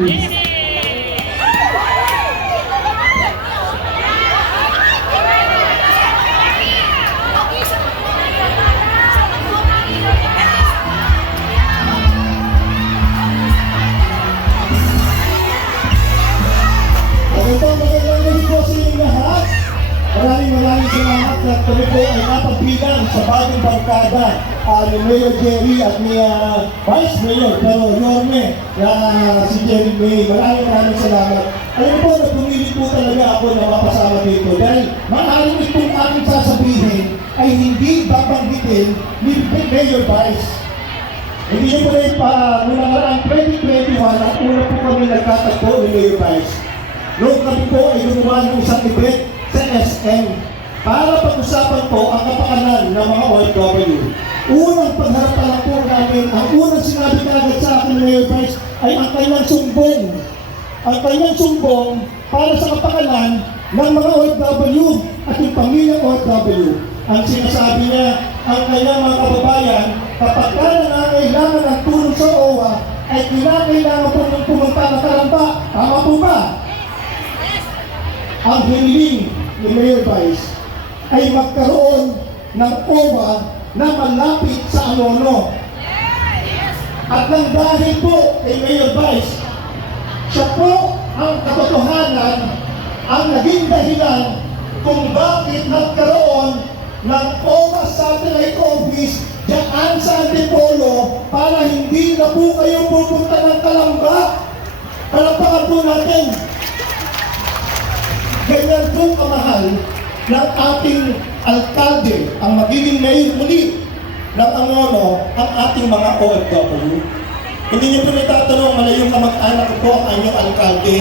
please. Maraming salamat na kami po ay napagbilang sa bagong barkada uh, ni Mayor Jerry at ni ah, Vice Mayor pero Yorme na si Jerry May. Maraming maraming salamat. Alam po na pumili po talaga ako na mapasama dito dahil maaaring itong aking sasabihin ay hindi babanggitin ni Mayor Vice. Hindi niyo po rin pa, mula nga ang 2021, ang una po kami nagkatagpo ni Mayor Vice. Noong kami po ay gumawa ng isang event sa SM para pag-usapan po ang kapakanan ng mga OFW. Unang pagharap pa lang po namin, ang unang sinabi kagad sa akin Mayor Vice ay ang kanyang sumbong. Ang kanyang sumbong para sa kapakanan ng mga OFW at yung pamilyang OFW. Ang sinasabi niya, ang kanyang mga kababayan, kapag ka nangangailangan ng tulong sa OWA, ay kinakailangan po ng pumunta ng karamba. Tama po ba? ang hiniling ni Mayor Vice ay magkaroon ng OWA na malapit sa Anono. At nang dahil po kay Mayor Vice, siya po ang katotohanan ang naging dahilan kung bakit nagkaroon ng OWA Satellite Office dyan sa Antipolo para hindi na po kayo pupunta ng Kalamba. Kalampakan po natin Ganyan po kamahal ng ating alkalde, ang magiging mayor muli ng Angono, ang ating mga OFW. Hindi niyo po nitatanong, malayong kamag-anak ko ang inyong alkalde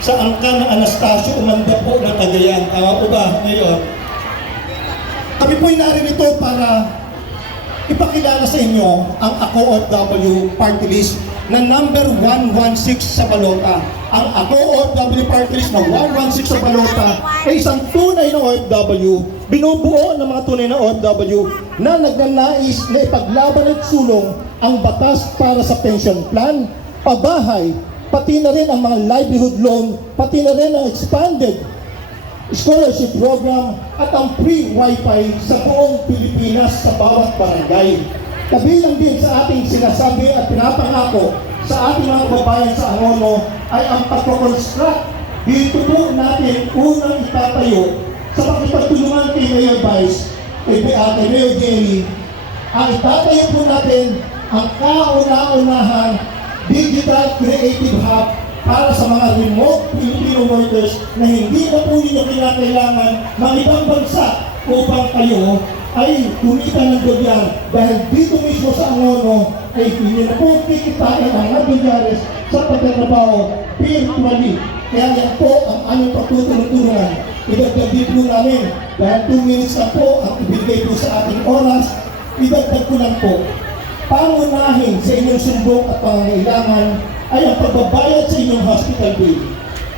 sa angka ng Anastasio Umanda po ng Cagayan. Tama po ba, Mayor? Kami po'y naririto para ipakilala sa inyo ang Ako OFW Party List na number 116 sa balota. Ang Ako OFW Party List na 116 sa balota ay isang tunay na OFW, binubuo ng mga tunay na OFW na nagnanais na ipaglaban at sulong ang batas para sa pension plan, pabahay, pati na rin ang mga livelihood loan, pati na rin ang expanded scholarship program at ang free wifi sa buong Pilipinas sa bawat barangay. Kabilang din sa ating sinasabi at pinapangako sa ating mga kababayan sa Angono ay ang pagkoconstruct. Dito po natin unang itatayo sa pakipagtulungan kay Mayor Vice, kay, uh, kay Mayor Jerry, ang itatayo po natin ang kauna-unahang Digital Creative Hub para sa mga remote Filipino workers na hindi na po ninyo kinakailangan ng ibang bansa upang kayo ay kumita ng dolyar dahil dito mismo sa Angono ay hindi na po kikitain ang mga dolyares sa pagtatrabaho virtually. Kaya yan po ang aming pagtutulungan. Idagdag din po namin dahil 2 minutes na po ang ibigay po sa ating oras. Idagdag ko lang po pangunahin sa inyong sumbong at pangangailangan ay ang pagbabayad sa inyong hospital bill.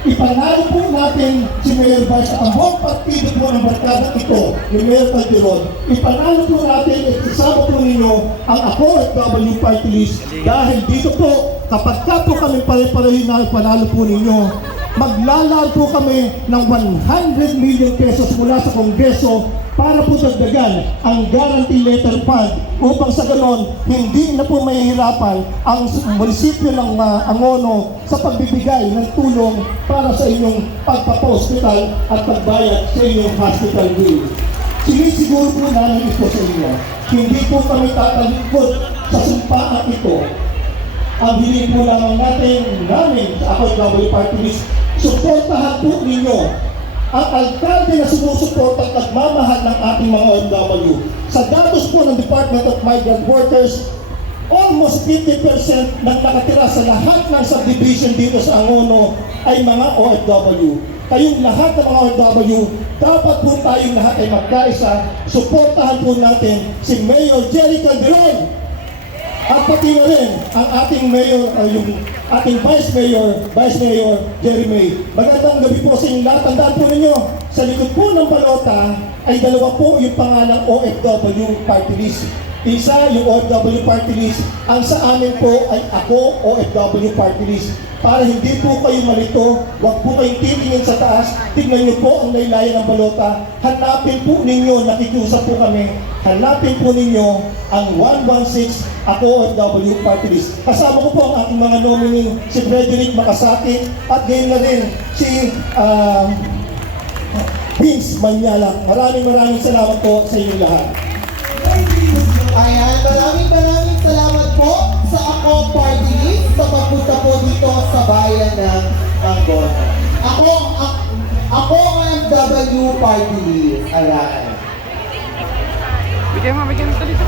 Ipanalo po natin si Mayor Vice at ang buong partido po ng barkada ito ni Mayor Calderon. Ipanalo po natin at isama po ninyo ang ako at W Party List dahil dito po kapag ka po kami pare-pareho na ipanalo po ninyo, maglalaan po kami ng 100 million pesos mula sa Kongreso para po dagdagan ang guarantee letter fund upang sa ganon hindi na po mahihirapan ang munisipyo ng uh, Angono sa pagbibigay ng tulong para sa inyong pagpapa-hospital at pagbayad sa inyong hospital bill. Sinisiguro po namin ito sa inyo. Hindi po kami tatalikod sa sumpaan ito ang hiling po lamang natin namin sa ako W Party suportahan po ninyo ang alkalde na sumusuporta at nagmamahal ng ating mga OFW. Sa datos po ng Department of Migrant Workers, almost 50% ng nakatira sa lahat ng subdivision dito sa Angono ay mga OFW. Kayong lahat ng mga OFW, dapat po tayong lahat ay magkaisa, suportahan po natin si Mayor Jerry Calderon at pati na rin ang ating mayor, uh, yung ating vice mayor, vice mayor Jerry May. Magandang gabi po sa inyo lahat. Tandaan po ninyo, sa likod po ng balota ay dalawa po yung pangalang OFW party list. Isa yung OFW party list. Ang sa amin po ay ako OFW party list. Para hindi po kayo malito, huwag po kayong titingin sa taas. Tignan niyo po ang laylayan ng balota. Hanapin po ninyo, nakikiusap po kami. Hanapin po ninyo ang 116 ako OFW party list. Kasama ko po ang aking mga nominee, si Frederick Makasaki at gayon na din si ah, Vince Manyala. Maraming maraming salamat po sa inyo lahat. Ayan, maraming maraming salamat po sa ako party list sa pagpunta po dito sa bayan ng Angono. Ako, a- ako ang MW party list. Ayan. Bigyan mo, bigyan mo ito dito.